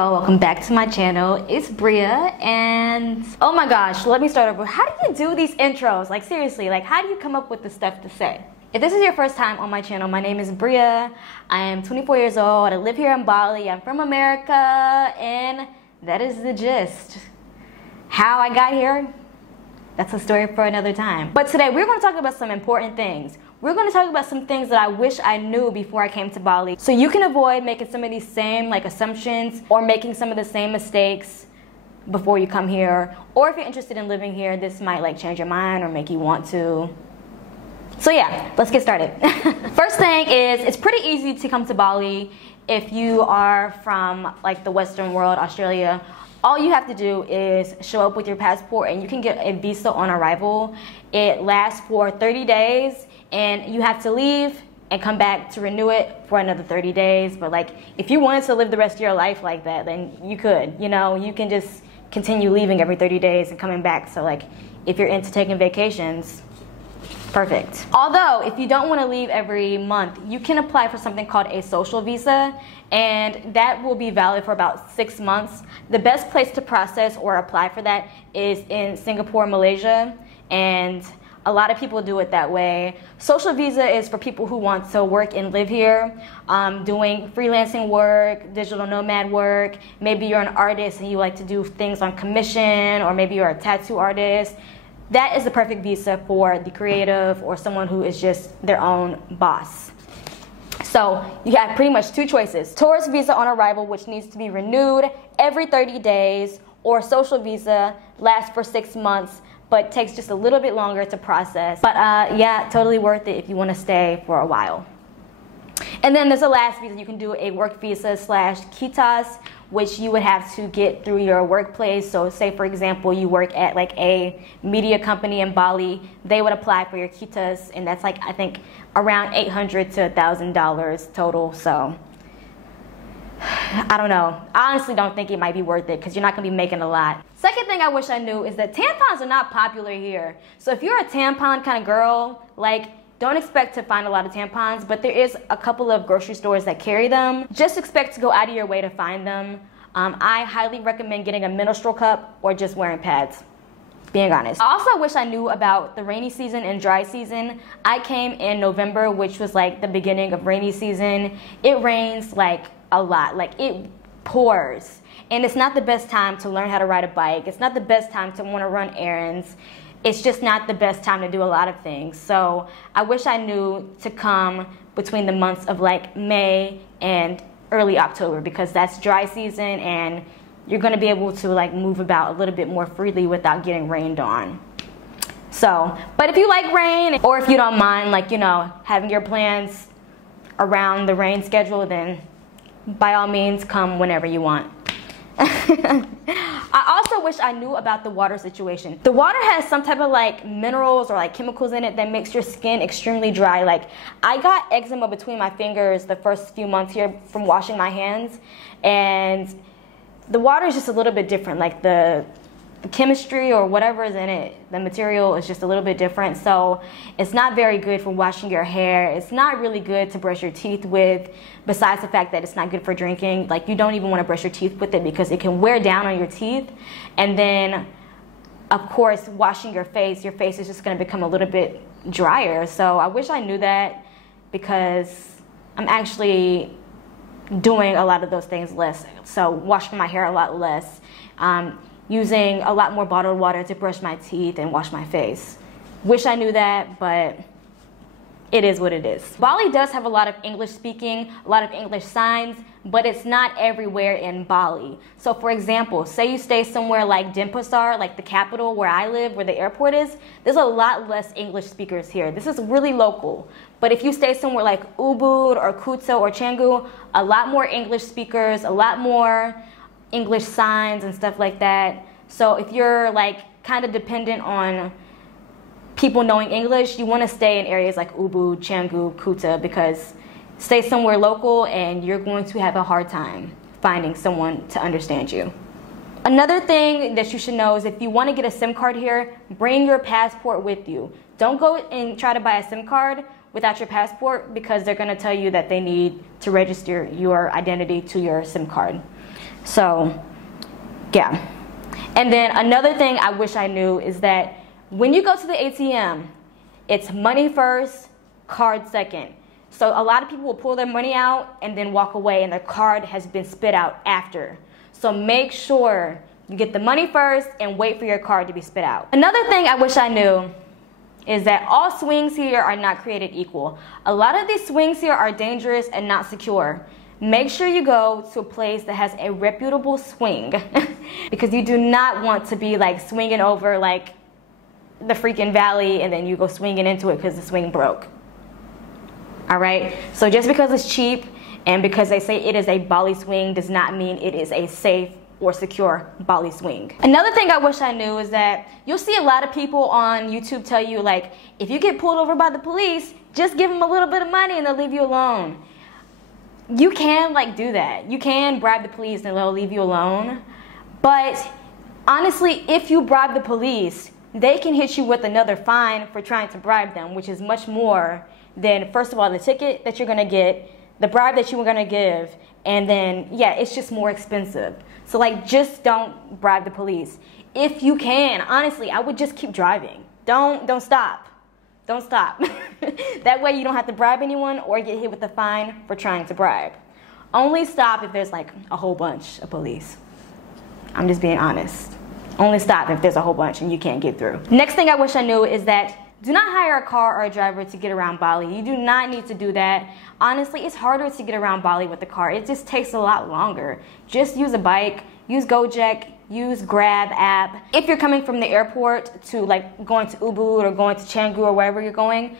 y'all, welcome back to my channel. It's Bria, and oh my gosh, let me start over. How do you do these intros? Like seriously, like how do you come up with the stuff to say? If this is your first time on my channel, my name is Bria. I am 24 years old. I live here in Bali. I'm from America, and that is the gist. How I got here, that's a story for another time. But today we're going to talk about some important things. We're going to talk about some things that I wish I knew before I came to Bali, so you can avoid making some of these same assumptions or making some of the same mistakes before you come here. Or if you're interested in living here, this might change your mind or make you want to. So yeah, let's get started. First thing is, it's pretty easy to come to Bali if you are from the Western world, Australia. All you have to do is show up with your passport and you can get a visa on arrival. It lasts for 30 days and you have to leave and come back to renew it for another 30 days. But if you wanted to live the rest of your life like that, then you could, you can just continue leaving every 30 days and coming back. So if you're into taking vacations, perfect. Although, if you don't want to leave every month, you can apply for something called a social visa, and that will be valid for about 6 months. The best place to process or apply for that is in Singapore, Malaysia, and a lot of people do it that way. Social visa is for people who want to work and live here, doing freelancing work, digital nomad work. Maybe you're an artist and you like to do things on commission, or maybe you're a tattoo artist. That is the perfect visa for the creative or someone who is just their own boss. So you have pretty much two choices: tourist visa on arrival, which needs to be renewed every 30 days, or social visa, lasts for 6 months, but takes just a little bit longer to process. But yeah, totally worth it if you want to stay for a while. And then there's a last visa. You can do a work visa / kitas, which you would have to get through your workplace. So say, for example, you work at a media company in Bali, they would apply for your kitas, and that's I think around $800 to $1,000 total. So I don't know. I honestly don't think it might be worth it because you're not going to be making a lot. Second thing I wish I knew is that tampons are not popular here. So if you're a tampon kind of girl, don't expect to find a lot of tampons, but there is a couple of grocery stores that carry them. Just expect to go out of your way to find them. I highly recommend getting a menstrual cup or just wearing pads, being honest. I also wish I knew about the rainy season and dry season. I came in November, which was the beginning of rainy season. It rains a lot, it pours. And it's not the best time to learn how to ride a bike. It's not the best time to want to run errands. It's just not the best time to do a lot of things. So I wish I knew to come between the months of May and early October, because that's dry season and you're going to be able to move about a little bit more freely without getting rained on. So, but if you like rain, or if you don't mind having your plans around the rain schedule, then by all means come whenever you want. I also wish I knew about the water situation. The water has some type of minerals or chemicals in it that makes your skin extremely dry. I got eczema between my fingers the first few months here from washing my hands, and the water is just a little bit different. The chemistry or whatever is in it, the material is just a little bit different. So it's not very good for washing your hair. It's not really good to brush your teeth with, besides the fact that it's not good for drinking. You don't even want to brush your teeth with it because it can wear down on your teeth. And then of course washing your face is just going to become a little bit drier. So I wish I knew that, because I'm actually doing a lot of those things less. So washing my hair a lot less, using a lot more bottled water to brush my teeth and wash my face. Wish I knew that, but it is what it is. Bali does have a lot of English speaking, a lot of English signs, but it's not everywhere in Bali. So for example, say you stay somewhere like Denpasar, the capital where I live, where the airport is, there's a lot less English speakers here. This is really local. But if you stay somewhere like Ubud or Kuta or Canggu, a lot more English speakers, a lot more English signs and stuff like that. So if you're kind of dependent on people knowing English, you want to stay in areas like Ubud, Canggu, Kuta, because stay somewhere local and you're going to have a hard time finding someone to understand you. Another thing that you should know is if you want to get a SIM card here, bring your passport with you. Don't go and try to buy a SIM card without your passport, because they're going to tell you that they need to register your identity to your SIM card. So yeah. And then another thing I wish I knew is that when you go to the ATM, it's money first, card second. So a lot of people will pull their money out and then walk away, and their card has been spit out after. So make sure you get the money first and wait for your card to be spit out. Another thing I wish I knew is that all swings here are not created equal. A lot of these swings here are dangerous and not secure. Make sure you go to a place that has a reputable swing because you do not want to be like swinging over like the freaking valley and then you go swinging into it because the swing broke. All right, so just because it's cheap and because they say it is a Bali swing does not mean it is a safe or secure Bali swing. Another thing I wish I knew is that you'll see a lot of people on YouTube tell you like, if you get pulled over by the police, just give them a little bit of money and they'll leave you alone. You can like do that. You can bribe the police and they'll leave you alone. But honestly, if you bribe the police, they can hit you with another fine for trying to bribe them, which is much more than, first of all, the ticket that you're gonna get, the bribe that you were gonna give, and then, yeah, it's just more expensive. So like, just don't bribe the police. If you can, honestly, I would just keep driving. Don't stop. Don't stop. That way you don't have to bribe anyone or get hit with a fine for trying to bribe. Only stop if there's like a whole bunch of police. I'm just being honest. Only stop if there's a whole bunch and you can't get through. Next thing I wish I knew is that do not hire a car or a driver to get around Bali. You do not need to do that. Honestly, it's harder to get around Bali with the car. It just takes a lot longer. Just use a bike, use Gojek, use Grab app. If you're coming from the airport to like going to Ubud or going to Canggu or wherever you're going,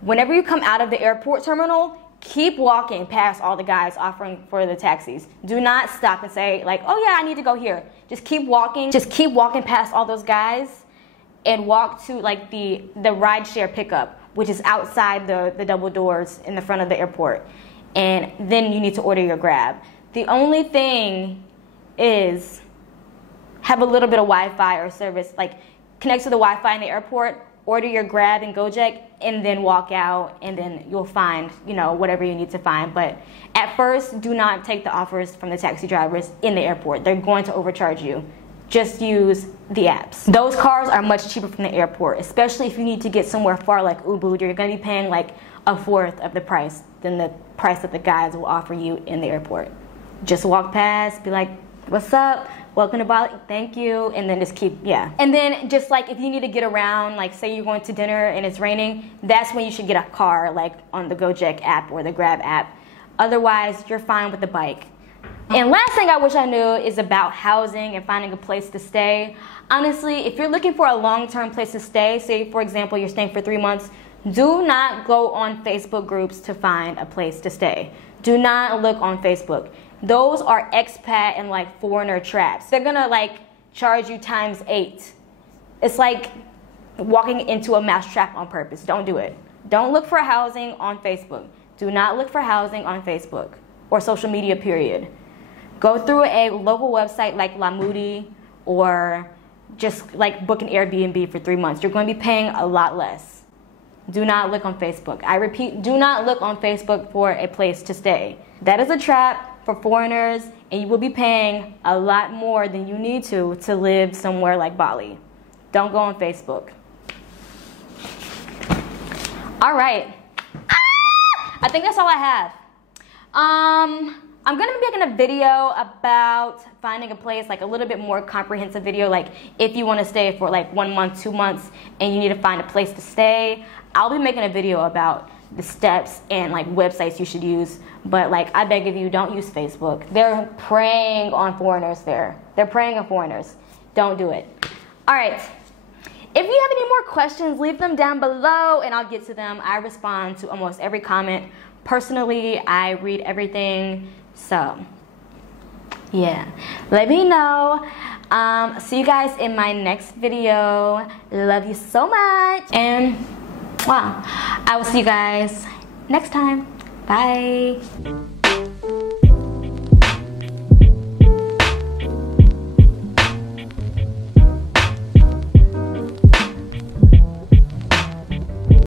whenever you come out of the airport terminal, keep walking past all the guys offering for the taxis. Do not stop and say like, oh yeah, I need to go here. Just keep walking. Just keep walking past all those guys and walk to like the rideshare pickup, which is outside the double doors in the front of the airport. And then you need to order your Grab. The only thing is have a little bit of Wi-Fi or service, like connect to the Wi-Fi in the airport, order your Grab and Gojek, and then walk out, and then you'll find, you know, whatever you need to find. But at first, do not take the offers from the taxi drivers in the airport. They're going to overcharge you. Just use the apps. Those cars are much cheaper from the airport, especially if you need to get somewhere far like Ubud. You're gonna be paying like a fourth of the price than the price that the guys will offer you in the airport. Just walk past, be like, what's up? Welcome to Bali, thank you, and then just keep, yeah. And then just like if you need to get around, like say you're going to dinner and it's raining, that's when you should get a car like on the Gojek app or the Grab app. Otherwise, you're fine with the bike. And last thing I wish I knew is about housing and finding a place to stay. Honestly, if you're looking for a long-term place to stay, say for example you're staying for 3 months, do not go on Facebook groups to find a place to stay. Do not look on Facebook. Those are expat and like foreigner traps. They're gonna like charge you ×8. It's like walking into a mouse trap on purpose. Don't do it. Don't look for housing on Facebook. Do not look for housing on Facebook or social media, period. Go through a local website like La Moody or just like book an Airbnb for 3 months. You're going to be paying a lot less. Do not look on Facebook. I repeat, do not look on Facebook for a place to stay. That is a trap for foreigners, and you will be paying a lot more than you need to live somewhere like Bali. Don't go on Facebook. All right. I think that's all I have. I'm gonna be making a video about finding a place, like a little bit more comprehensive video, like if you wanna stay for like 1 month, 2 months, and you need to find a place to stay. I'll be making a video about the steps and like websites you should use, but like I beg of you, don't use Facebook. They're preying on foreigners there. They're preying on foreigners. Don't do it. All right. If you have any more questions, leave them down below and I'll get to them. I respond to almost every comment. Personally, I read everything. So, yeah, let me know. See you guys in my next video. Love you so much. And, wow, I will see you guys next time. Bye.